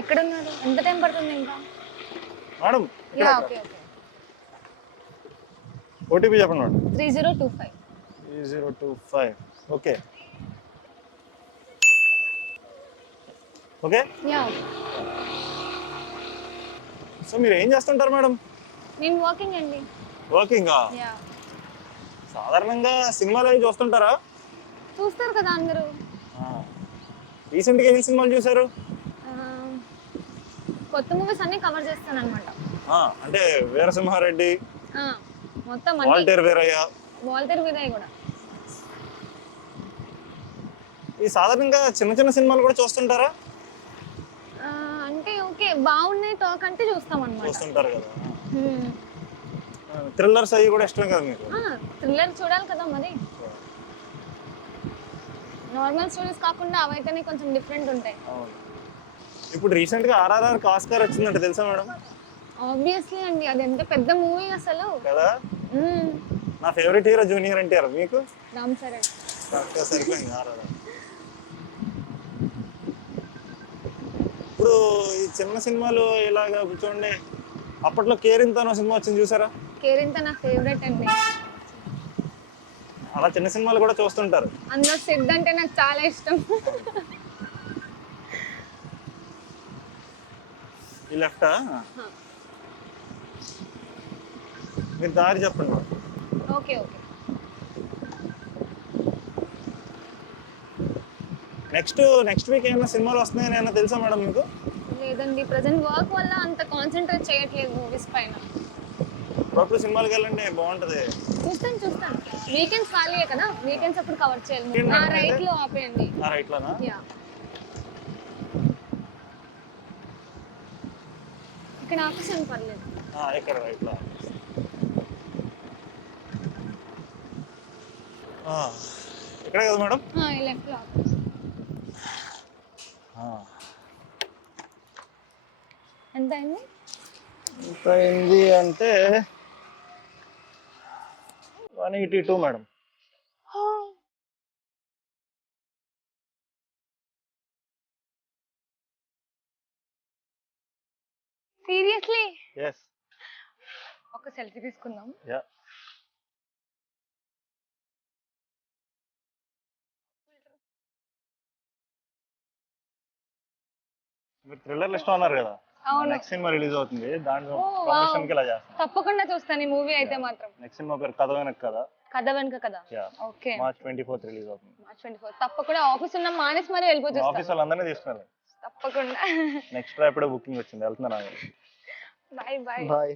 ఎక్కడున్నారు? ఎంత టైం పడుతుంది ఇంకా? Madam yeah okay okay. OTP చెప్పండి madam. 3025. 3025. Okay okay. Yeah. So మీరు ఏం చేస్తుంటారు మేడం? నేను వాకింగ్ అండి. వాకింగా? యా. సాధారణంగా సినిమాలు అవి చూస్తుంటారా? చూస్తారు కదా అందరూ. రీసెంట్గా ఎన్ని సినిమాలు చూసారు? కొత్త మూవీస్ అన్ని కవర్ చేస్తాను అనమాట. అంటే వీరసింహారెడ్డి, మొత్తం వాల్టర్ వీరయ్య. వాల్టర్ వీరయ్య కూడా. ఈ సాధారణంగా చిన్న చిన్న సినిమాలు కూడా చూస్తుంటారా? అంటే ఓకే బాగున్నాయి టాక్ అంటే చూస్తాం అన్నమాట. చూస్తుంటారు కదా. థ్రిల్లర్స్ అవి కూడా ఇష్టం కదా మీకు? థ్రిల్లర్ చూడాలి కదా మరి. నార్మల్ స్టోరీస్ కాకుండా అవైతేనే కొంచెం డిఫరెంట్ ఉంటాయి. ఇప్పుడు రీసెంట్ గా ఆర్ఆర్ఆర్ ఆస్కార్ వచ్చిందంటే తెలుసా మేడం? ఆబ్వియస్లీ అండి, అది ఎంత పెద్ద మూవీ అసలు కదా. నా ఫేవరెట్ హీరో జూనియర్ ఎన్టీఆర్. మీకు? రామ్ చరణ్. సరిపోయింది ఆర్ఆర్ఆర్. ఇప్పుడు ఈ చిన్న సినిమాలు ఇలాగా చూడండి, అప్పట్లో కేరింత అనే సినిమా వచ్చింది చూసారా? కేరింత నా ఫేవరెట్ అండి. అలా చిన్న సినిమాలు కూడా చూస్తుంటారు. అందులో సిద్ధ్ అంటే నాకు చాలా ఇష్టం. ఈ లెఫ్టా? మీరు దారి చెప్పండి. Okay okay. నెక్స్ట్ వీక్ ఏమైనా సినిమాలు వస్తున్నాయని ఏమైనా తెలుసా మేడం మీకు? లేదండి, ప్రెజెంట్ వర్క్ వల్ల అంత కాన్సన్ట్రేట్ చేయట్లేదు మూవీస్ పైన. అప్పుడు సినిమాలకి వెళ్ళండి, బాగుంటది. చూస్తాను. వీకెండ్స్ ఖాళీయే కదా, వీకెండ్స్ అప్పుడు కవర్ చేయాలి. నా రైట్ లో ఆపేయండి. నా రైట్ లోనా? యా. ఇక్కడ ఆఫీస్ అని పర్లేదు. ఇక్కడ రైట్ లో. ఇక్కడే కదా మేడం? ఈ లెఫ్ట్ లో ఆఫీస్. ఎంత అయింది? ఎంత అయింది అంటే 182 మేడం. సీరియస్లీ? yes. ఒక సెల్ఫీ తీసుకుందాం. యా. మీరు థ్రిల్లర్ ఇష్టం అన్నారు కదా. నెక్స్ట్ సినిమా రిలీజ్ అవుతుంది, దాంట్లో ప్రమోషన్ కి ఇలా చేస్తాం. తప్పకుండా చూస్తాను ఈ మూవీ అయితే మాత్రం. నెక్స్ట్ సినిమా పేరు కథ వెనక కథ. కథ వెనక కథ. ఓకే. మార్చ్ 24th రిలీజ్ అవుతుంది. మార్చ్ 24 తప్పకుండా ఆఫీస్ ఉన్న మానేసి మరి వెళ్ళిపోవచ్చు. ఆఫీస్ వాళ్ళందరినీ తీసుకున్నారు. తప్పకుండా. నెక్స్ట్ ర్యాపిడో బుకింగ్ వచ్చింది, వెళ్తున్నాను. Bye bye. బాయ్.